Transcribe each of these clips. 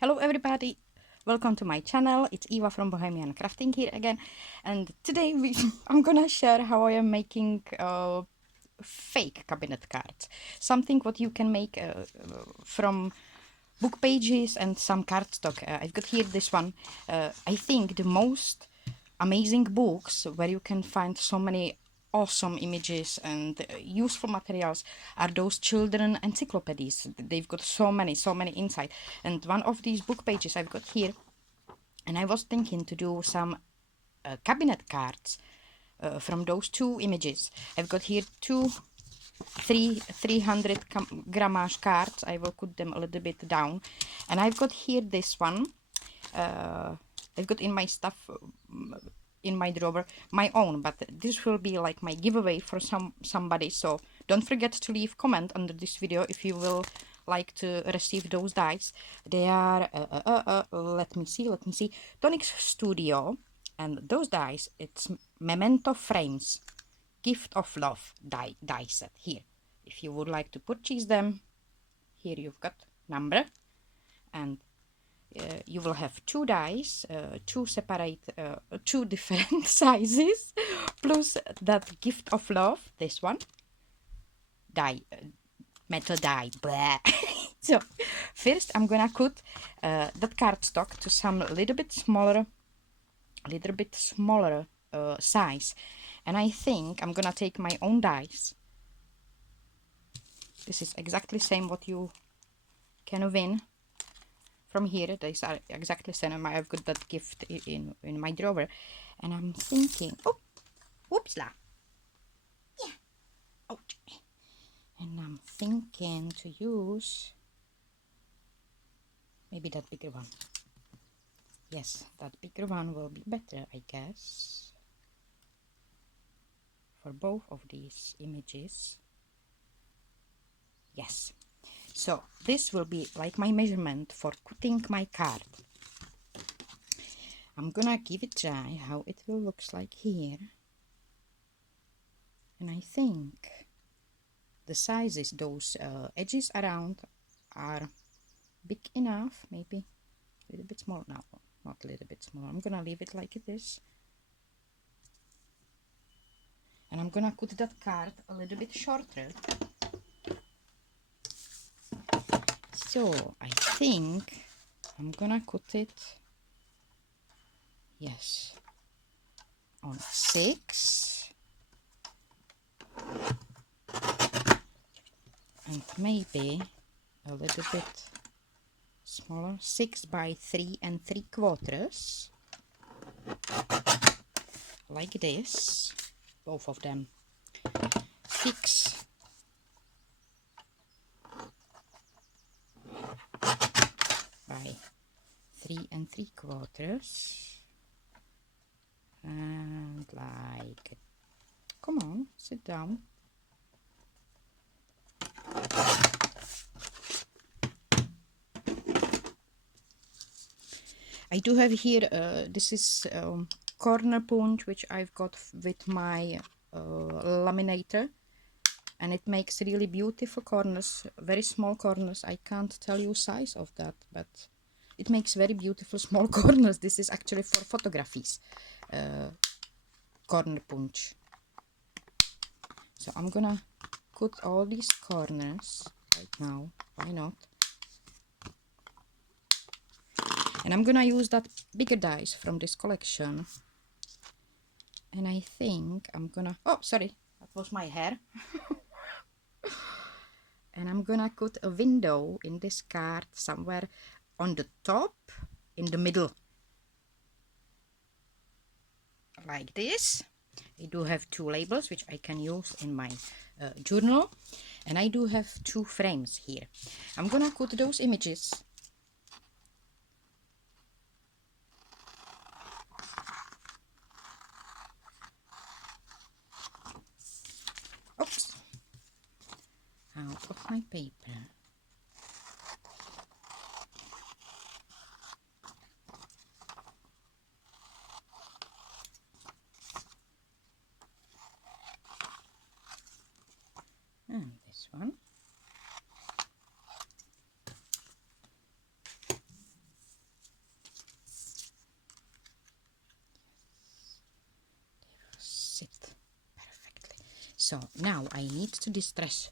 Hello everybody, welcome to my channel. It's Eva from Bohemian Crafting here again, and today I'm gonna share how I am making fake cabinet cards. Something what you can make from book pages and some cardstock. I've got here this one. I think the most amazing books where you can find so many awesome images and useful materials are those children encyclopedias. They've got so many inside, and one of these book pages I've got here, and I was thinking to do some cabinet cards from those two images. I've got here two 300 grammage cards. I will put them a little bit down, and I've got here this one. I've got in my stuff in my drawer my own, but this will be like my giveaway for somebody. So don't forget to leave comment under this video if you will like to receive those dies. They are let me see Tonics Studio, and those dies, it's Memento Frames Gift of Love die set. Here, if you would like to purchase them, here you've got number, and you will have two dies, two separate, two different sizes, plus that Gift of Love, this one, die, metal die, blah. So, first I'm gonna cut that cardstock to some little bit smaller size, and I think I'm gonna take my own dies. This is exactly same what you can win from here. These are exactly same. I've got that gift in my drawer, and I'm thinking, oh, whoopsla, yeah, ouch. And I'm thinking to use maybe that bigger one. Yes, that bigger one will be better, I guess, for both of these images. Yes. So this will be like my measurement for cutting my card. I'm gonna give it a try how it will looks like here. And I think the sizes, those edges around, are big enough. Maybe a little bit small. No, not a little bit small. I'm gonna leave it like it is. And I'm gonna cut that card a little bit shorter. So I think I'm gonna cut it, yes, on 6, and maybe a little bit smaller, 6 by 3 3/4, like this, both of them. 6 by 3 3/4, and like, come on, sit down. I do have here, this is corner punch, which I've got with my laminator, and it makes really beautiful corners, very small corners. I can't tell you size of that, but it makes very beautiful small corners. This is actually for photographies, corner punch. So I'm gonna cut all these corners right now, why not? And I'm gonna use that bigger dies from this collection, and I think I'm gonna, oh sorry, that was my hair. And I'm gonna cut a window in this card somewhere on the top, in the middle, like this. I do have two labels which I can use in my journal, and I do have two frames here. I'm gonna cut those images. Oops, out of my paper. And this one. So now I need to distress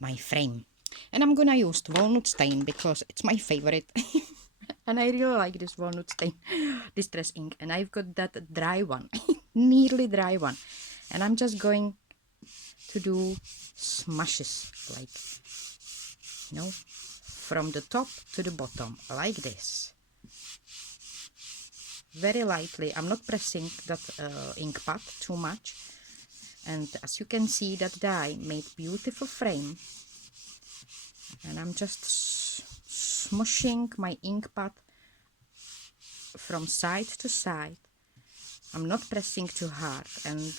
my frame. And I'm gonna use walnut stain because it's my favorite. And I really like this walnut stain distress ink. And I've got that dry one, nearly dry one. And I'm just going to do smashes, like, you know, from the top to the bottom, like this. Very lightly. I'm not pressing that ink pad too much. And as you can see, that dye made beautiful frame. And I'm just smushing my ink pad from side to side. I'm not pressing too hard. And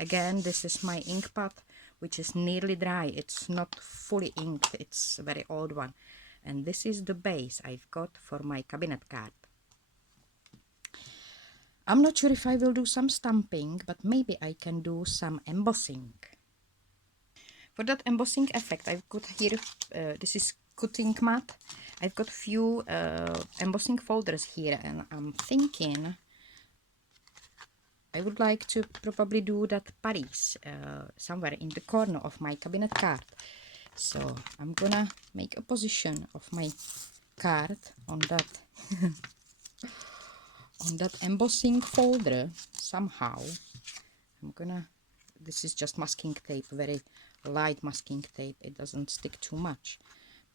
again, this is my ink pad, which is nearly dry. It's not fully inked. It's a very old one. And this is the base I've got for my cabinet card. I'm not sure if I will do some stamping, but maybe I can do some embossing. For that embossing effect, I've got here, this is cutting mat. I've got few embossing folders here, and I'm thinking I would like to probably do that Paris somewhere in the corner of my cabinet card. So I'm gonna make a position of my card on that on that embossing folder somehow. I'm gonna, this is just masking tape, very light masking tape, it doesn't stick too much,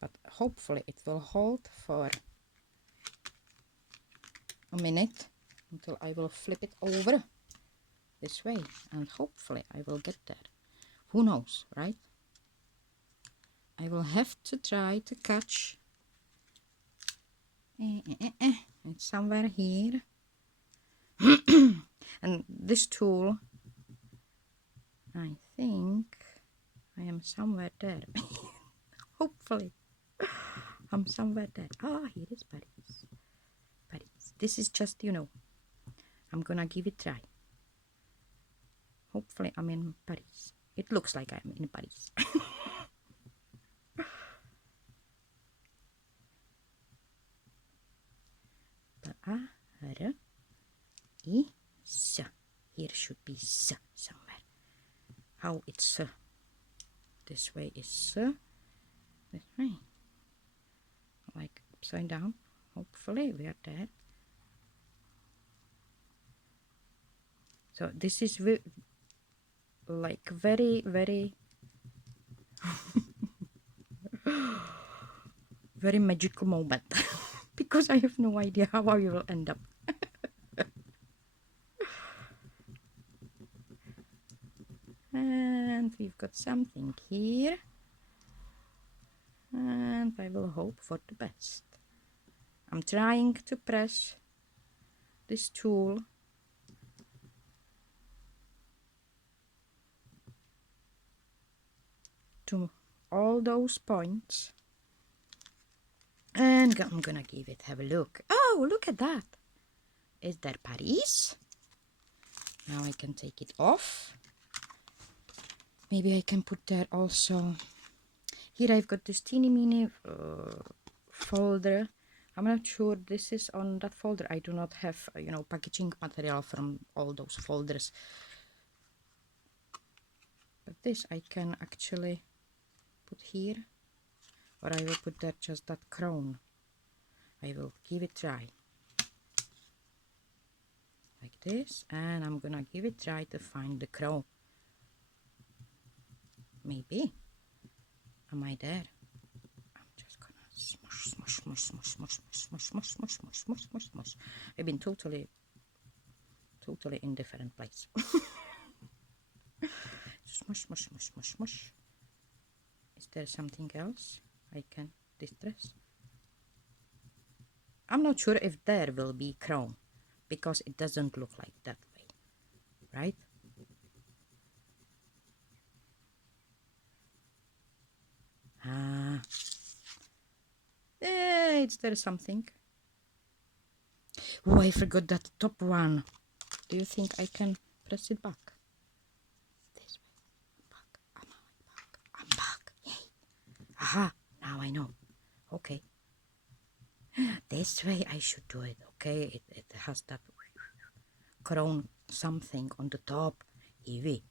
but hopefully it will hold for a minute until I will flip it over this way, and hopefully I will get there. Who knows, right? I will have to try to catch it's somewhere here. And this tool, I think I am somewhere there. Hopefully I'm somewhere there. Ah, here is Paris. Paris. This is just, you know, I'm gonna give it a try. Hopefully I'm in Paris. It looks like I'm in Paris. Here should be somewhere. How it's this way is this way, like upside down. Hopefully we are there. So this is like very very magical moment because I have no idea how I will end up. And we've got something here, and I will hope for the best. I'm trying to press this tool to all those points, and I'm gonna give it, have a look. Oh, look at that. Is there Paris? Now I can take it off. Maybe I can put there also. Here I've got this teeny mini folder. I'm not sure this is on that folder. I do not have, you know, packaging material from all those folders. But this I can actually put here, or I will put there just that crown. I will give it a try. Like this, and I'm gonna give it a try to find the crown. Maybe. Am I there? I'm just gonna smush, smush, smush, smush, smush, smush, smush, smush, smush, smush, smush, smush. I've been totally in different place. Smush, smush, smush, smush, smush. Is there something else I can distress? I'm not sure if there will be chrome, because it doesn't look like that way, right? Is there something? Oh, I forgot that top one. Do you think I can press it back? This way. Back. I'm back. Yay. Aha. Now I know. Okay. This way I should do it. Okay. It has that crown something on the top. Evie.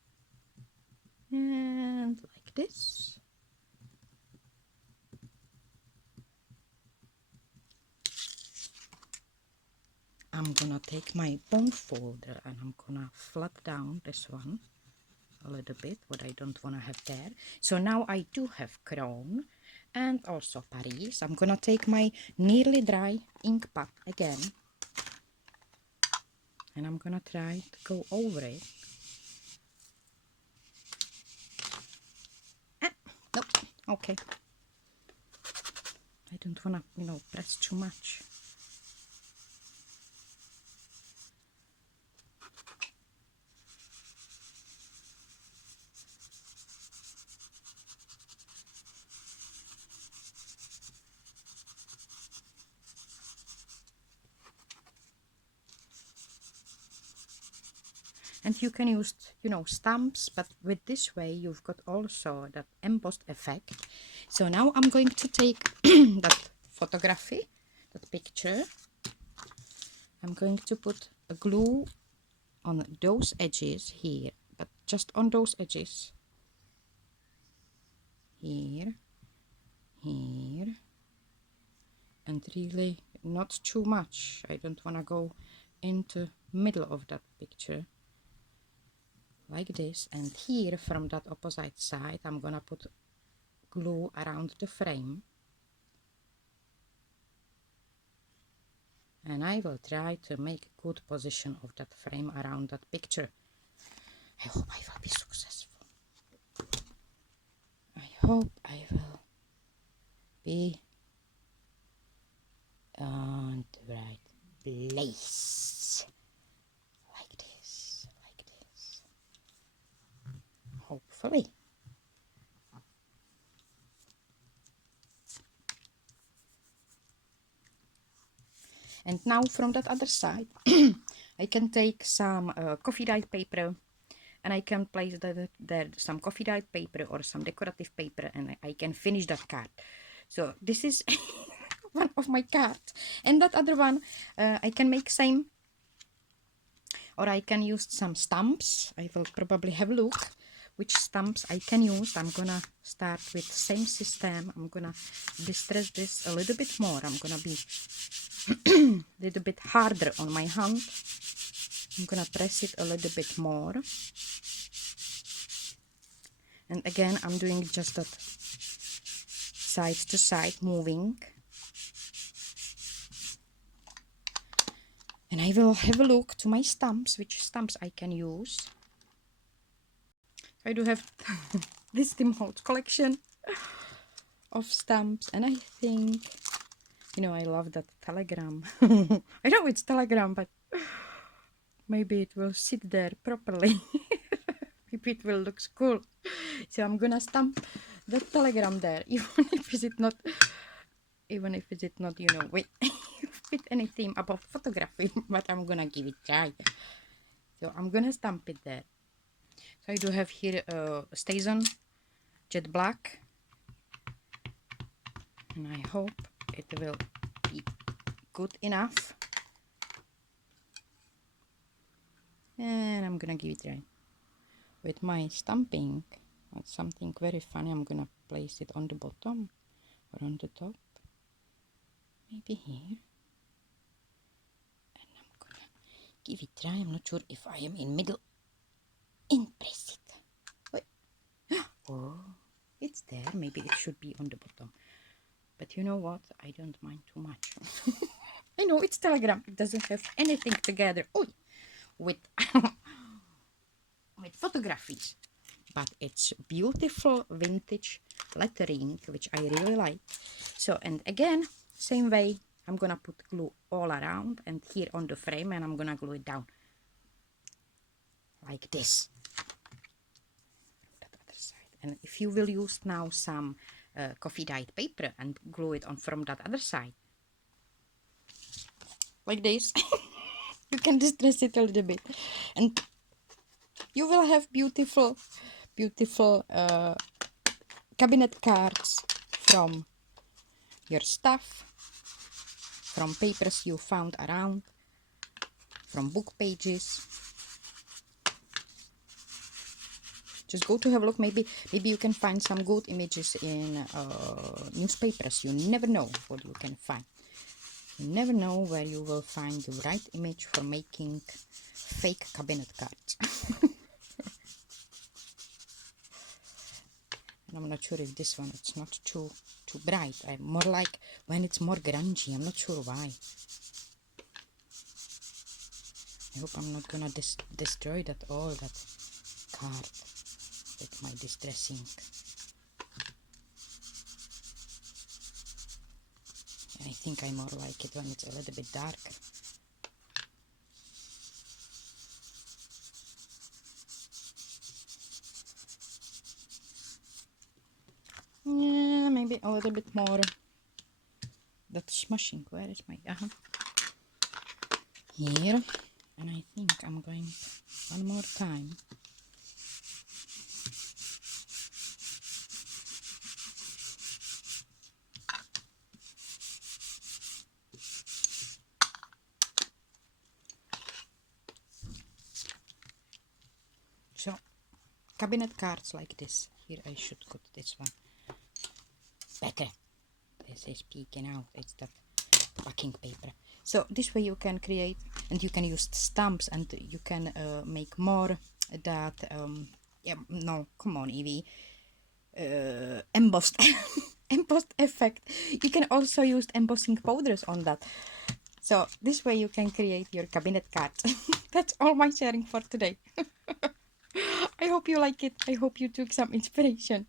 and like this. I'm gonna take my bone folder and I'm gonna flat down this one a little bit, what I don't want to have there. So now I do have crown and also Paris. I'm gonna take my nearly dry ink pad again and I'm gonna try to go over it. Nope. Okay. I don't wanna, press too much. And you can use, stamps, but with this way you've got also that embossed effect. So now I'm going to take that photography, that picture. I'm going to put a glue on those edges here, but just on those edges. Here, here, and really not too much. I don't want to go into middle of that picture. Like this, and here from that opposite side I'm gonna put glue around the frame, and I will try to make a good position of that frame around that picture. I hope I will be successful. I hope I will be on the right place, like this, hopefully. And now from that other side I can take some coffee dyed paper, and I can place there some coffee dyed paper or some decorative paper, and I can finish that card. So this is one of my cards, and that other one I can make same, or I can use some stamps. I will probably have a look which stamps I can use. I'm gonna start with same system. I'm gonna distress this a little bit more. I'm gonna be a little bit harder on my hand. I'm gonna press it a little bit more, and again I'm doing just that side to side moving, and I will have a look to my stamps, which stamps I can use. I do have this Tim Holtz collection of stamps, and I think, I love that telegram. I know it's telegram, but maybe it will sit there properly. Maybe it will look cool. So I'm gonna stamp the telegram there, even if it's not, with with any theme about photography, but I'm gonna give it a try. So I'm gonna stamp it there. So I do have here Station Jet Black, and I hope it will be good enough. And I'm gonna give it a try. With my stamping, it's something very funny. I'm gonna place it on the bottom or on the top, maybe here, and I'm gonna give it a try. I'm not sure if I am in middle, and press it. Wait. Oh, it's there. Maybe it should be on the bottom, but you know what, I don't mind too much. I know it's telegram, it doesn't have anything together with with photographies, but it's beautiful vintage lettering, which I really like. So, and again, same way, I'm gonna put glue all around and here on the frame, and I'm gonna glue it down like this. That other side. And if you will use now some coffee dyed paper and glue it on from that other side, like this, you can distress it a little bit, and you will have beautiful cabinet cards from your stuff, from papers you found around, from book pages. Just go to have a look. Maybe you can find some good images in newspapers. You never know what you can find. You never know where you will find the right image for making fake cabinet cards. And I'm not sure if this one, it's not too bright. I'm more like when it's more grungy. I'm not sure why. I hope I'm not gonna destroy that card with my distressing. I think I more like it when it's a little bit darker. Yeah, maybe a little bit more. That's smashing. Where is my... Here. And I think I'm going one more time. So, cabinet cards like this. Here I should put this one better. This is peeking out. It's that backing paper. So this way you can create, and you can use stamps, and you can make more that yeah, no, come on, Evie, embossed embossed effect. You can also use embossing powders on that. So this way you can create your cabinet cards. That's all my sharing for today. I hope you like it. I hope you took some inspiration.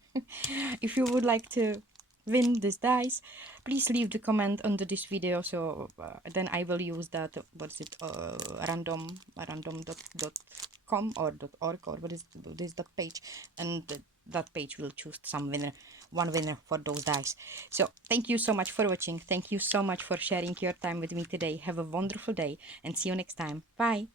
If you would like to win this dice, please leave the comment under this video, so then I will use that, what's it, random.com or .org, or what is this, that page, and that page will choose one winner for those dice. So thank you so much for watching. Thank you so much for sharing your time with me today. Have a wonderful day and see you next time. Bye.